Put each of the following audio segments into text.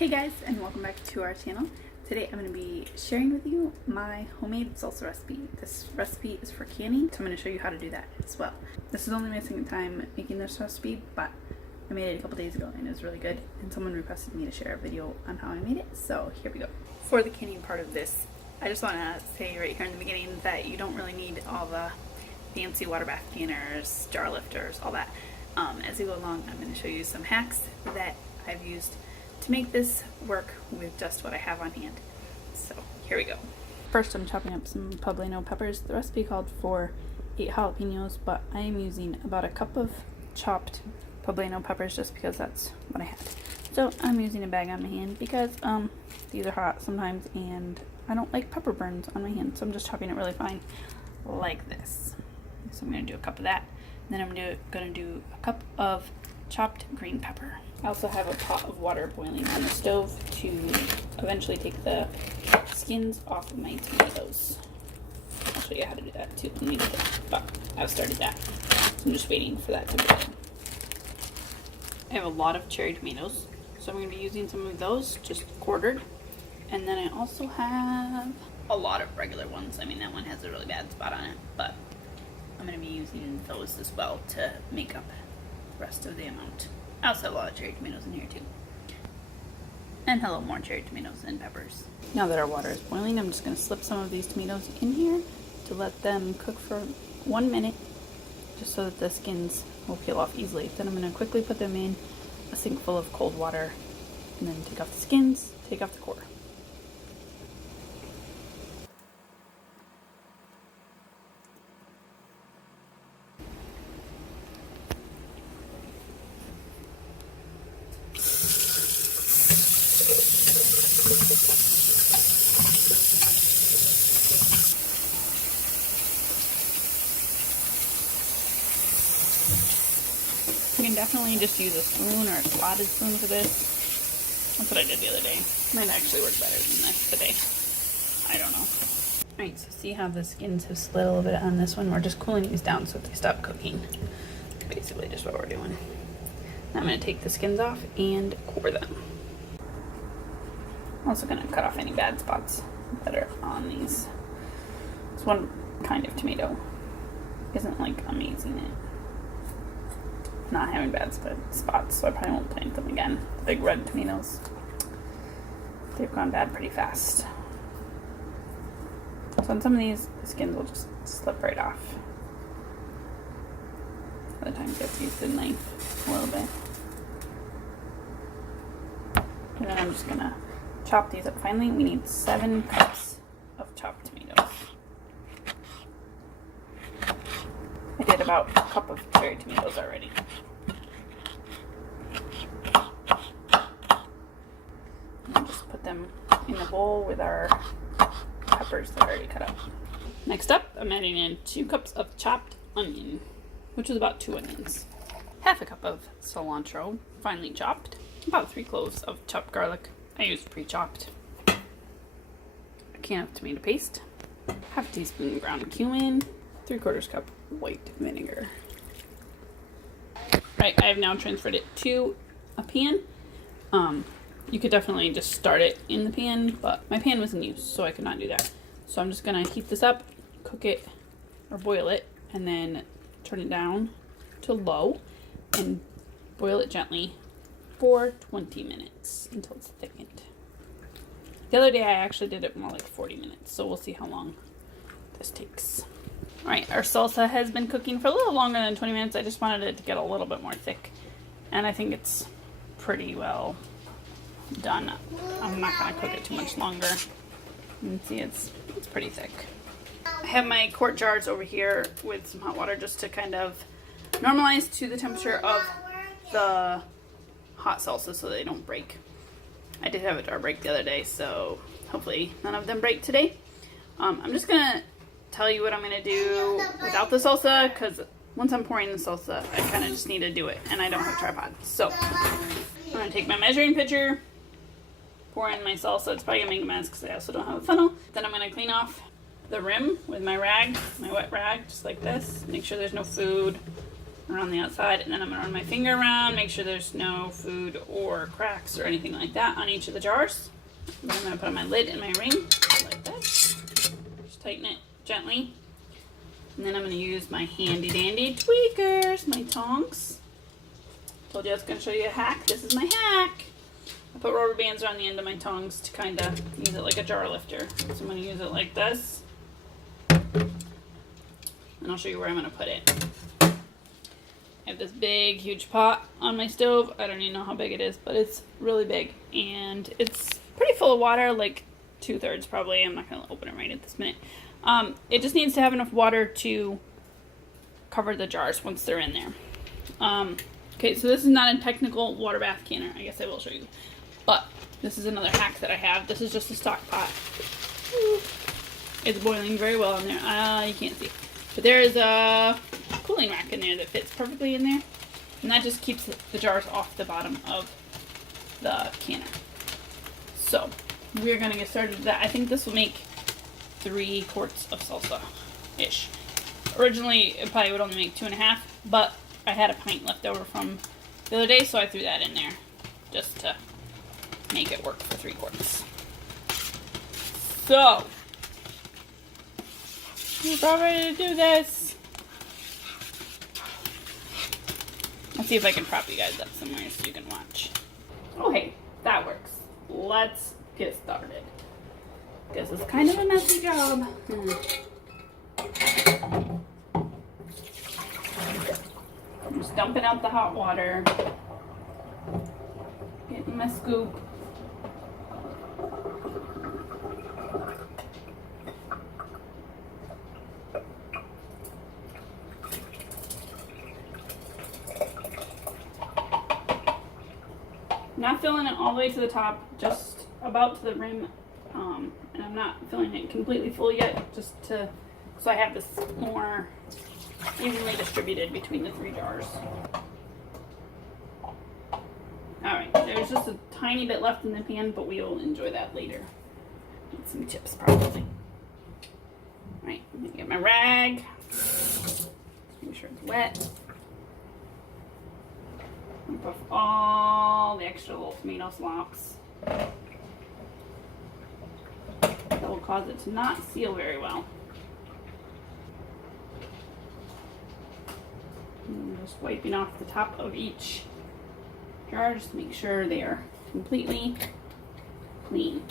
Hey guys, and welcome back to our channel. Today I'm going to be sharing with you my homemade salsa recipe. This recipe is for canning, so I'm going to show you how to do that as well. This is only my second time making this recipe, but I made it a couple days ago and it was really good, and someone requested me to share a video on how I made it, so here we go. For the canning part of this, I just want to say right here in the beginning that you don't really need all the fancy water bath canners, jar lifters, all that. As we go along, I'm going to show you some hacks that I've used to make this work with just what I have on hand. So here we go. First I'm chopping up some poblano peppers. The recipe called for 8 jalapenos, but I am using about a cup of chopped poblano peppers just because that's what I had. So I'm using a bag on my hand because these are hot sometimes and I don't like pepper burns on my hand, so I'm just chopping it really fine like this. So I'm going to do a cup of that, and then I'm going to do a cup of chopped green pepper. I also have a pot of water boiling on the stove to eventually take the skins off of my tomatoes. I'll show you how to do that too in a minute, but I've started that, so I'm just waiting for that to boil. I have a lot of cherry tomatoes, so I'm going to be using some of those, just quartered. And then I also have a lot of regular ones. I mean, that one has a really bad spot on it, but I'm going to be using those as well to make up the rest of the amount. I also have a lot of cherry tomatoes in here too. And hello, more cherry tomatoes and peppers. Now that our water is boiling, I'm just going to slip some of these tomatoes in here to let them cook for 1 minute, just so that the skins will peel off easily. Then I'm going to quickly put them in a sink full of cold water, and then take off the skins, take off the core. You can definitely just use a spoon or a slotted spoon for this. That's what I did the other day. Might actually work better than this today. I don't know. Alright, so see how the skins have split a little bit on this one? We're just cooling these down so that they stop cooking. Basically just what we're doing. Now I'm going to take the skins off and core them. I'm also going to cut off any bad spots that are on these. This one kind of tomato isn't like amazing at not having bad spots, so I probably won't plant them again. The big red tomatoes, they've gone bad pretty fast. So on some of these, the skins will just slip right off. Other times you have to use the knife a little bit. And then I'm just gonna chop these up finely. We need 7 cups of chopped tomatoes. I did about a cup of cherry tomatoes already. And just put them in the bowl with our peppers that are already cut up. Next up, I'm adding in 2 cups of chopped onion, which is about 2 onions. Half a cup of cilantro, finely chopped. About 3 cloves of chopped garlic. I used pre-chopped. A can of tomato paste. Half a teaspoon ground cumin. 3/4 cup white vinegar. Right, I have now transferred it to a pan. You could definitely just start it in the pan, but my pan was in use, so I could not do that. So I'm just gonna heat this up, cook it, or boil it, and then turn it down to low and boil it gently for 20 minutes until it's thickened. The other day I actually did it more like 40 minutes, so we'll see how long this takes. Alright, our salsa has been cooking for a little longer than 20 minutes. I just wanted it to get a little bit more thick, and I think it's pretty well done. I'm not going to cook it too much longer. You can see it's pretty thick. I have my quart jars over here with some hot water just to kind of normalize to the temperature of the hot salsa so they don't break. I did have a jar break the other day, so hopefully none of them break today. I'm just going to tell you what I'm going to do without the salsa, because once I'm pouring the salsa, I kind of just need to do it, and I don't have a tripod. So I'm going to take my measuring pitcher, pour in my salsa. It's probably going to make a mess because I also don't have a funnel. Then I'm going to clean off the rim with my rag, my wet rag, just like this. Make sure there's no food, around the outside, and then I'm gonna run my finger around, make sure there's no food or cracks or anything like that on each of the jars. Then I'm gonna put on my lid and my ring like this. Just tighten it gently. And then I'm gonna use my handy dandy tweakers, my tongs. Told you I was gonna show you a hack. This is my hack. I put rubber bands around the end of my tongs to kind of use it like a jar lifter. So I'm gonna use it like this. And I'll show you where I'm gonna put it. I have this big, huge pot on my stove. I don't even know how big it is, but it's really big. And it's pretty full of water, like 2/3 probably. I'm not gonna open it right at this minute. It just needs to have enough water to cover the jars once they're in there. Okay, so this is not a technical water bath canner. I guess I will show you. But this is another hack that I have. This is just a stock pot. It's boiling very well in there. You can't see. But there is a cooling rack in there that fits perfectly in there. And that just keeps the jars off the bottom of the canner. So, we're going to get started with that. I think this will make 3 quarts of salsa-ish. Originally, it probably would only make 2.5, but I had a pint left over from the other day, so I threw that in there just to make it work for 3 quarts. So, we're about ready to do this. Let's see if I can prop you guys up somewhere so you can watch. Okay, that works. Let's get started. This is kind of a messy job. I'm just dumping out the hot water. Getting my scoop. Not filling it all the way to the top, just about to the rim, and I'm not filling it completely full yet, just so I have this more evenly distributed between the 3 jars. Alright, there's just a tiny bit left in the pan, but we will enjoy that later. Need some chips probably. Alright, I'm gonna get my rag. Make sure it's wet. And puff all the extra little tomato slops. That will cause it to not seal very well. And just wiping off the top of each jar just to make sure they are completely clean.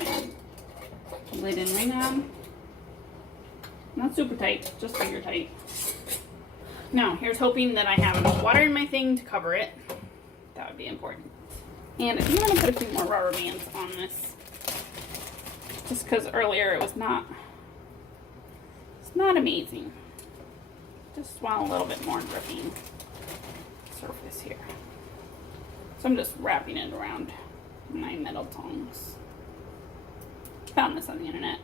And lid and ring on. Not super tight, just finger tight. Now, here's hoping that I have enough water in my thing to cover it. That would be important. And I think I'm going to put a few more rubber bands on this. Just because earlier it's not amazing. Just want a little bit more dripping surface here. So I'm just wrapping it around my metal tongs. Found this on the internet.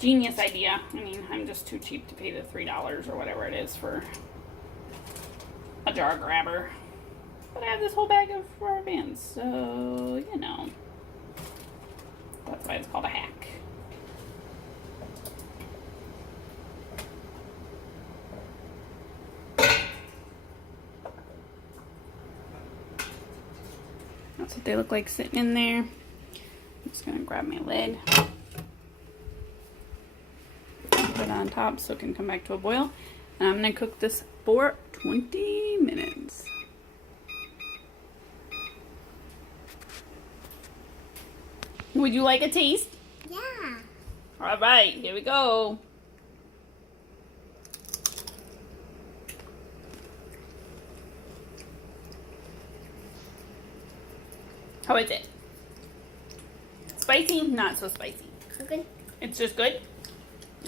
Genius idea. I mean, I'm just too cheap to pay the $3 or whatever it is for a jar grabber. But I have this whole bag of rubber bands, so, you know. That's why it's called a hack. That's what they look like sitting in there. I'm just going to grab my lid. Put it on top so it can come back to a boil. And I'm going to cook this for 20 minutes. Would you like a taste? Yeah. All right, here we go. How is it? Spicy? Not so spicy. Okay. It's just good?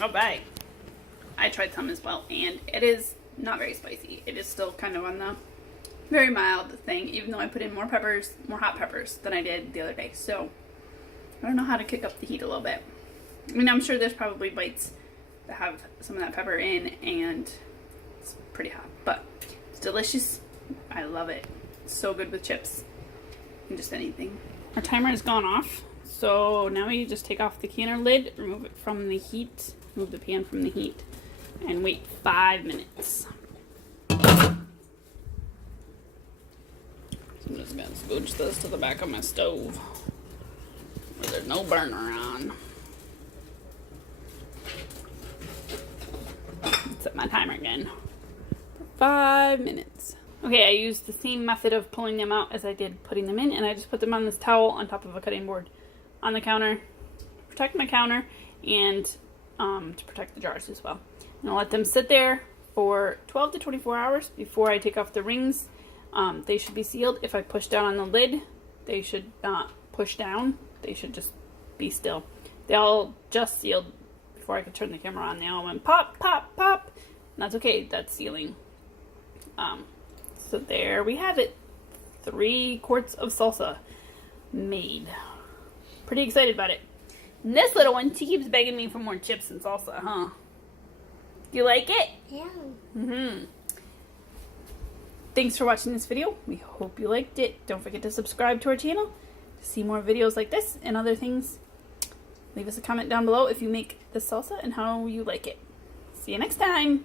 All right. I tried some as well, and it is not very spicy. It is still kind of on the very mild thing, even though I put in more peppers, more hot peppers than I did the other day. So I don't know how to kick up the heat a little bit. I mean, I'm sure there's probably bites that have some of that pepper in, and it's pretty hot, but it's delicious. I love it. It's so good with chips and just anything. Our timer has gone off, so now we just take off the canner lid, remove it from the heat, Move the pan from the heat and wait 5 minutes. So I'm just gonna scooch this to the back of my stove where there's no burner on. Set my timer again for 5 minutes. Okay, I used the same method of pulling them out as I did putting them in, and I just put them on this towel on top of a cutting board on the counter to protect my counter and to protect the jars as well. And I'll let them sit there for 12 to 24 hours before I take off the rings. They should be sealed. If I push down on the lid, they should not push down. They should just be still. They all just sealed before I could turn the camera on. They all went pop, pop, pop. And that's okay. That's sealing. So there we have it. 3 quarts of salsa made. Pretty excited about it. And this little one, she keeps begging me for more chips and salsa, huh? You like it? Yeah. Thanks for watching this video. We hope you liked it. Don't forget to subscribe to our channel to see more videos like this and other things. Leave us a comment down below if you make this salsa and how you like it. See you next time.